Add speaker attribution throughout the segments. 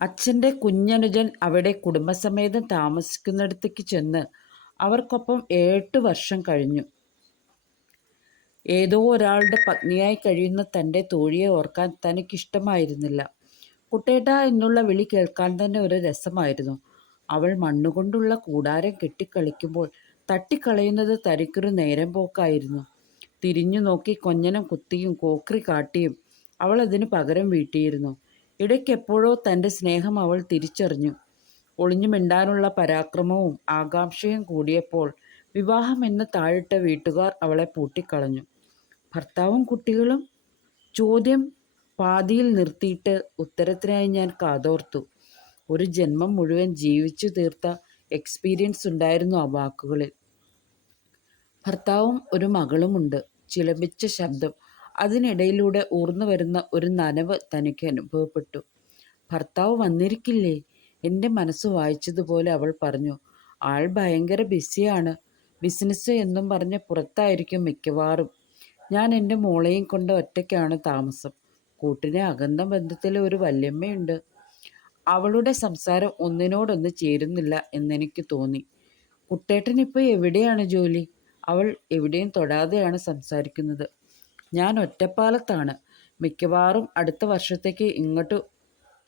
Speaker 1: അച്ഛന്റെ കുഞ്ഞനുജൻ അവിടെ കുടുംബസമേതം താമസിക്കുന്നിടത്തേക്ക് ചെന്ന് അവർക്കൊപ്പം എട്ട് വർഷം കഴിഞ്ഞു. ഏതോ ഒരാളുടെ പത്നിയായി കഴിയുന്ന തന്റെ തോഴിയെ ഓർക്കാൻ തനിക്കിഷ്ടമായിരുന്നില്ല. കുട്ടേട്ട എന്നുള്ള വിളി കേൾക്കാൻ തന്നെ ഒരു രസമായിരുന്നു. അവൾ മണ്ണുകൊണ്ടുള്ള കൂടാരം കെട്ടിക്കളിക്കുമ്പോൾ തട്ടിക്കളയുന്നത് തനിക്കൊരു നേരം പോക്കായിരുന്നു. തിരിഞ്ഞു നോക്കി കൊഞ്ഞനം കുത്തിയും കോക്രി കാട്ടിയും അവൾ അതിന് പകരം വീട്ടിയിരുന്നു. ഇടയ്ക്കെപ്പോഴോ തന്റെ സ്നേഹം അവൾ തിരിച്ചറിഞ്ഞു. ഒളിഞ്ഞു മിണ്ടാനുള്ള പരാക്രമവും ആകാംക്ഷയും കൂടിയപ്പോൾ വിവാഹം എന്ന് താഴിട്ട വീട്ടുകാർ അവളെ പൂട്ടിക്കളഞ്ഞു. ഭർത്താവും കുട്ടികളും ചോദ്യം പാതിയിൽ നിർത്തിയിട്ട് ഉത്തരത്തിനായി ഞാൻ കാതോർത്തു. ഒരു ജന്മം മുഴുവൻ ജീവിച്ചു തീർത്ത എക്സ്പീരിയൻസ് ഉണ്ടായിരുന്നു ആ വാക്കുകളിൽ. ഭർത്താവും ഒരു മകളുമുണ്ട്. ചിലമ്പിച്ച ശബ്ദം അതിനിടയിലൂടെ ഊർന്നു വരുന്ന ഒരു നനവ് തനിക്ക് അനുഭവപ്പെട്ടു. ഭർത്താവ് വന്നിരിക്കില്ലേ? എന്റെ മനസ്സ് വായിച്ചതുപോലെ അവൾ പറഞ്ഞു. ആൾ ഭയങ്കര ബിസിയാണ്. ബിസിനസ് എന്നും പറഞ്ഞ് പുറത്തായിരിക്കും മിക്കവാറും. ഞാൻ എന്റെ മോളെയും കൊണ്ട് ഒറ്റയ്ക്കാണ് താമസം. കൂട്ടിനെ അകന്ന ബന്ധത്തിലെ ഒരു വല്യമ്മയുണ്ട്. അവളുടെ സംസാരം ഒന്നിനോടൊന്ന് ചേരുന്നില്ല എന്നെനിക്ക് തോന്നി. കുട്ടേട്ടൻ ഇപ്പോൾ എവിടെയാണ് ജോലി? അവൾ എവിടെയും തൊടാതെയാണ് സംസാരിക്കുന്നത്. ഞാൻ ഒറ്റപ്പാലത്താണ്. മിക്കവാറും അടുത്ത വർഷത്തേക്ക് ഇങ്ങോട്ട്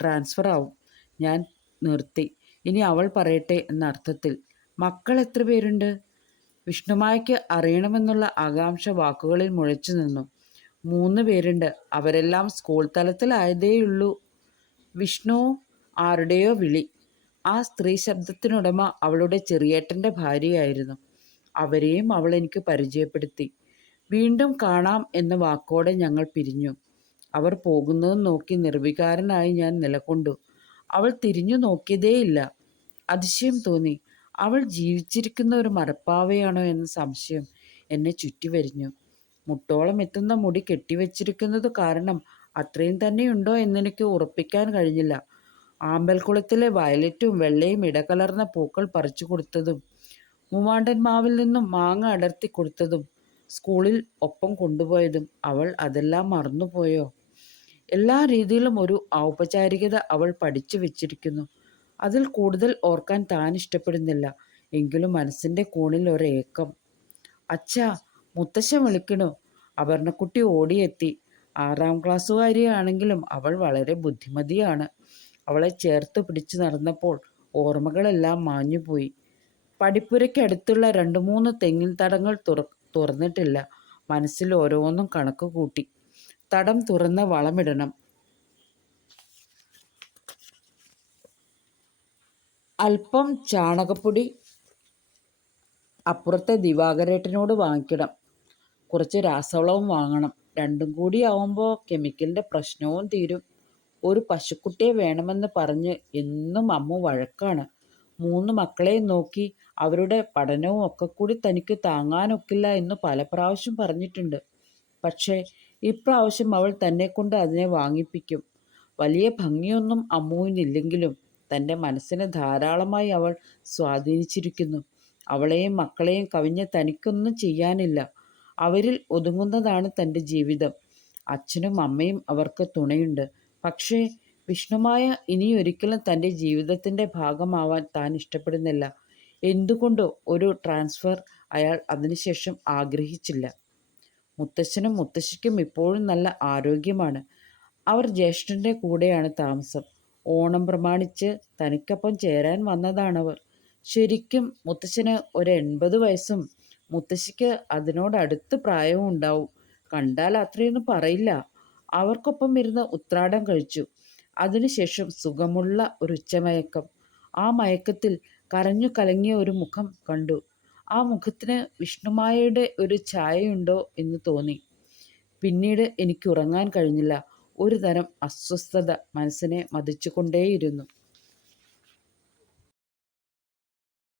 Speaker 1: ട്രാൻസ്ഫർ ആവും. ഞാൻ നിർത്തി. ഇനി അവൾ പറയട്ടെ എന്ന അർത്ഥത്തിൽ. മക്കൾ എത്ര പേരുണ്ട്? വിഷ്ണുമായക്ക് അറിയണമെന്നുള്ള ആകാംക്ഷ വാക്കുകളിൽ മുഴച്ചു നിന്നു. മൂന്ന് പേരുണ്ട്. അവരെല്ലാം സ്കൂൾ തലത്തിലായതേയുള്ളൂ. വിഷ്ണു ആരുടെയോ വിളി. ആ സ്ത്രീ ശബ്ദത്തിനുടമ അവളുടെ ചെറിയേട്ടന്റെ ഭാര്യയായിരുന്നു. അവരെയും അവൾ എനിക്ക് പരിചയപ്പെടുത്തി. വീണ്ടും കാണാം എന്ന വാക്കോടെ ഞങ്ങൾ പിരിഞ്ഞു. അവർ പോകുന്നത് നോക്കി നിർവികാരനായി ഞാൻ നിലകൊണ്ടു. അവൾ തിരിഞ്ഞു നോക്കിയതേയില്ല. അതിശയം തോന്നി. അവൾ ജീവിച്ചിരിക്കുന്ന ഒരു മരപ്പാവയാണോ എന്ന സംശയം എന്നെ ചുറ്റി വരിഞ്ഞു മുട്ടോളം എത്തുന്ന മുടി കെട്ടിവെച്ചിരിക്കുന്നത് കാരണം അത്രയും തന്നെയുണ്ടോ എന്നെനിക്ക് ഉറപ്പിക്കാൻ കഴിഞ്ഞില്ല. ആമ്പൽക്കുളത്തിലെ വയലറ്റും വെള്ളയും ഇടകലർന്ന പൂക്കൾ പറിച്ചു കൊടുത്തതും മൂവാണ്ടൻ മാവിൽ നിന്നും മാങ്ങ അടർത്തി കൊടുത്തതും സ്കൂളിൽ ഒപ്പം കൊണ്ടുപോയതും അവൾ അതെല്ലാം മറന്നുപോയോ? എല്ലാ രീതിയിലും ഒരു ഔപചാരികത അവൾ പഠിച്ചു വെച്ചിരിക്കുന്നു. അതിൽ കൂടുതൽ ഓർക്കാൻ താൻ ഇഷ്ടപ്പെടുന്നില്ല. എങ്കിലും മനസ്സിന്റെ കോണിൽ ഒരേക്കം. അച്ഛ മുത്തശ്ശൻ വിളിക്കണു. അപർണക്കുട്ടി ഓടിയെത്തി. ആറാം ക്ലാസ്സുകാരിയാണെങ്കിലും അവൾ വളരെ ബുദ്ധിമതിയാണ്. അവളെ ചേർത്ത് പിടിച്ചു നടന്നപ്പോൾ ഓർമ്മകളെല്ലാം മാഞ്ഞുപോയി. പടിപ്പുരയ്ക്കടുത്തുള്ള രണ്ട് മൂന്ന് തെങ്ങിൻ തടങ്ങൾ തുറ തുറന്നിട്ടില്ല. മനസ്സിൽ ഓരോന്നും കണക്ക് കൂട്ടി. തടം തുറന്ന് വളമിടണം. അല്പം ചാണകപ്പൊടി അപ്പുറത്തെ ദിവാകരേട്ടനോട് വാങ്ങിക്കണം. കുറച്ച് രാസവളവും വാങ്ങണം. രണ്ടും കൂടി ആവുമ്പോൾ കെമിക്കലിന്റെ പ്രശ്നവും തീരും. ഒരു പശുക്കുട്ടിയെ വേണമെന്ന് പറഞ്ഞ് എന്നും അമ്മ വഴക്കാണ്. മൂന്ന് മക്കളെയും നോക്കി അവരുടെ പഠനവും ഒക്കെ കൂടി തനിക്ക് താങ്ങാനൊക്കില്ല എന്ന് പല പ്രാവശ്യം പറഞ്ഞിട്ടുണ്ട്. പക്ഷേ ഇപ്രാവശ്യം അവൾ തന്നെ കൊണ്ട് അതിനെ വാങ്ങിപ്പിക്കും. വലിയ ഭംഗിയൊന്നും അമ്മുവിനില്ലെങ്കിലും തന്റെ മനസ്സിനെ ധാരാളമായി അവൾ സ്വാധീനിച്ചിരിക്കുന്നു. അവളെയും മക്കളെയും കവിഞ്ഞ് തനിക്കൊന്നും ചെയ്യാനില്ല. അവരിൽ ഒതുങ്ങുന്നതാണ് തന്റെ ജീവിതം. അച്ഛനും അമ്മയും അവർക്ക് തുണയുണ്ട്. പക്ഷേ വിഷ്ണുമായ ഇനിയൊരിക്കലും തന്റെ ജീവിതത്തിന്റെ ഭാഗമാവാൻ താൻ ഇഷ്ടപ്പെടുന്നില്ല. എന്തുകൊണ്ടോ ഒരു ട്രാൻസ്ഫർ അയാൾ അതിനുശേഷം ആഗ്രഹിച്ചില്ല. മുത്തശ്ശനും മുത്തശ്ശിക്കും ഇപ്പോഴും നല്ല ആരോഗ്യമാണ്. അവർ ജ്യേഷ്ഠന്റെ കൂടെയാണ് താമസം. ഓണം പ്രമാണിച്ച് തനിക്കൊപ്പം ചേരാൻ വന്നതാണവർ. ശരിക്കും മുത്തശ്ശന് ഒരു എൺപത് വയസ്സും മുത്തശ്ശിക്ക് അതിനോടടുത്ത് പ്രായവും ഉണ്ടാവും. കണ്ടാൽ അത്രയൊന്നും പറയില്ല. അവർക്കൊപ്പം ഇരുന്ന് ഉത്രാടം കഴിച്ചു. അതിനുശേഷം സുഖമുള്ള ഒരു ഉച്ചമയക്കം. ആ മയക്കത്തിൽ കരഞ്ഞു കലങ്ങിയ ഒരു മുഖം കണ്ടു. ആ മുഖത്തിന് വിഷ്ണുമായയുടെ ഒരു ഛായയുണ്ടോ എന്ന് തോന്നി. പിന്നീട് എനിക്ക് ഉറങ്ങാൻ കഴിഞ്ഞില്ല. ഒരു തരം അസ്വസ്ഥത മനസ്സിനെ മതിച്ചുകൊണ്ടേയിരുന്നു.